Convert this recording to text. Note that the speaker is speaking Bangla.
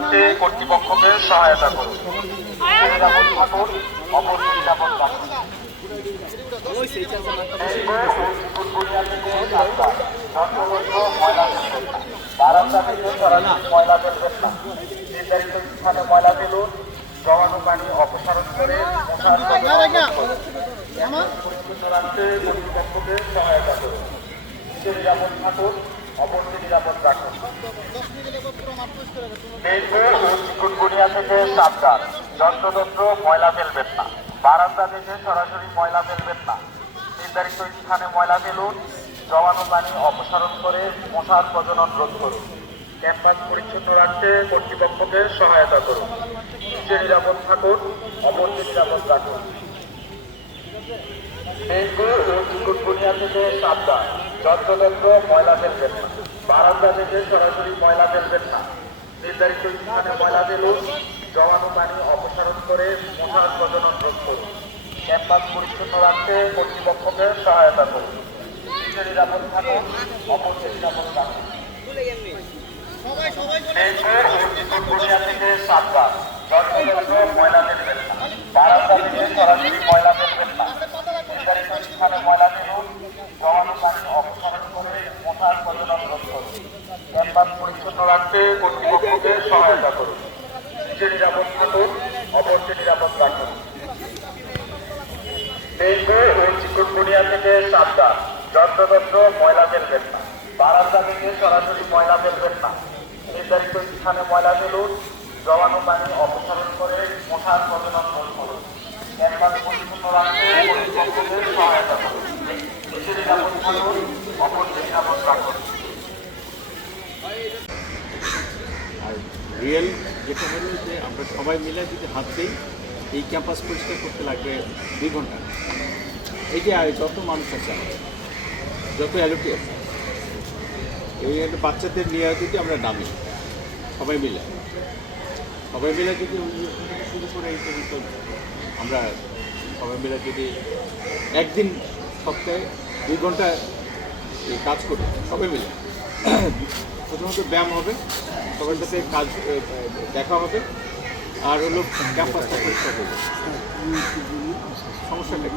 রাখতে কর্তৃপক্ষকে সহায়তা করুন। নিরাপদ থাকুন, অপরকে নিরাপদ রাখুন। বারান্দা থেকে সরাসরি ময়লা ফেলবেন না। নির্ধারিত স্থানে ময়লা ফেলুন। জমানো পানি অপসারণ করে রাখতে কর্তৃপক্ষকে সহায়তা করুন। নিজে নিরাপদ থাকুন, অপরকে নিরাপদ রাখুন। ডেঙ্গু ও চিকুনগুনিয়া থেকে সাবধান। যন্ত্রতন্ত্র ময়লা ফেলবেন না। বারান্দা থেকে সরাসরি ময়লা ফেলবেন না। নির্ধারিত স্থানে ময়লা ফেলুন। জমানো পানি অপসারণ করে মশার প্রজনন রোধ করুন। ক্যাম্পাস পরিচ্ছন্ন রাখতে কর্তৃপক্ষকে সহায়তা করুন। নিজে নিরাপদ থাকুন, অপরকে নিরাপদ রাখুন। ডেঙ্গু ও চিকুনগুনিয়া থেকে সাবধান। যন্ত্রতন্ত্র ময়লা ফেলবেন না। বারান্দা থেকে সরাসরি ময়লা ফেলবেন না। নির্ধারিত স্থানে ময়লা ফেলুন। জমানো পানি অপসারণ করে মশার প্রজনন রোধ করুন। ক্যাম্পাস পরিচ্ছন্ন রাখতে কর্তৃপক্ষকে সহায়তা করুন। নিজে নিরাপদ থাকুন, অপরকে নিরাপদ রাখুন। ডেঙ্গু ও চিকুনগুনিয়া থেকে সাবধান। যন্ত্রতন্ত্র ময়লা ফেলবেন না। বারান্দা থেকে সরাসরি ময়লা ফেলবেন না। নির্ধারিত স্থানে ময়লা ফেলুন। জমানো পানি অপসারণ করে মশার প্রজনন রোধ করুন। ক্যাম্পাস পরিচ্ছন্ন রাখতে কর্তৃপক্ষকে সহায়তা করুন। নিজে নিরাপদ থাকুন, অপরকে নিরাপদ রাখুন। ডেঙ্গু ও চিকুনগুনিয়া থেকে সাবধান। যন্ত্রতন্ত্র ময়লা ফেলবেন না। বারান্দা থেকে সরাসরি ময়লা ফেলবেন না। নির্ধারিত স্থানে ময়লা ফেলুন। জমানো পানি অপসারণ করে মশার প্রজনন রোধ করুন। ক্যাম্পাস পরিচ্ছন্ন রাখতে কর্তৃপক্ষকে সহায়তা করুন। নিজে নিরাপদ থাকুন, অপরকে নিরাপদ রাখুন। আর রিয়েল যেটা হলো যে আমরা সবাই মিলে যদি হাত দিই, এই ক্যাম্পাস পরিষ্কার করতে লাগবে 2 ঘন্টা। এই যে যত মানুষ আছে আমাদের, যত অ্যালোটি আছে, এই একটা বাচ্চাদের নিয়ে যদি আমরা নামি সবাই মিলে যদি শুরু করে এই পর্যন্ত আমরা সবাই মিলে যদি একদিন সপ্তাহে 2 ঘন্টা কাজ করি সবাই মিলে, প্রথমত ব্যায়াম হবে, সবার সাথে কাজ দেখা হবে, আর হলো ক্যাম্পাসটা পরিষ্কার করবে। সমস্যাটা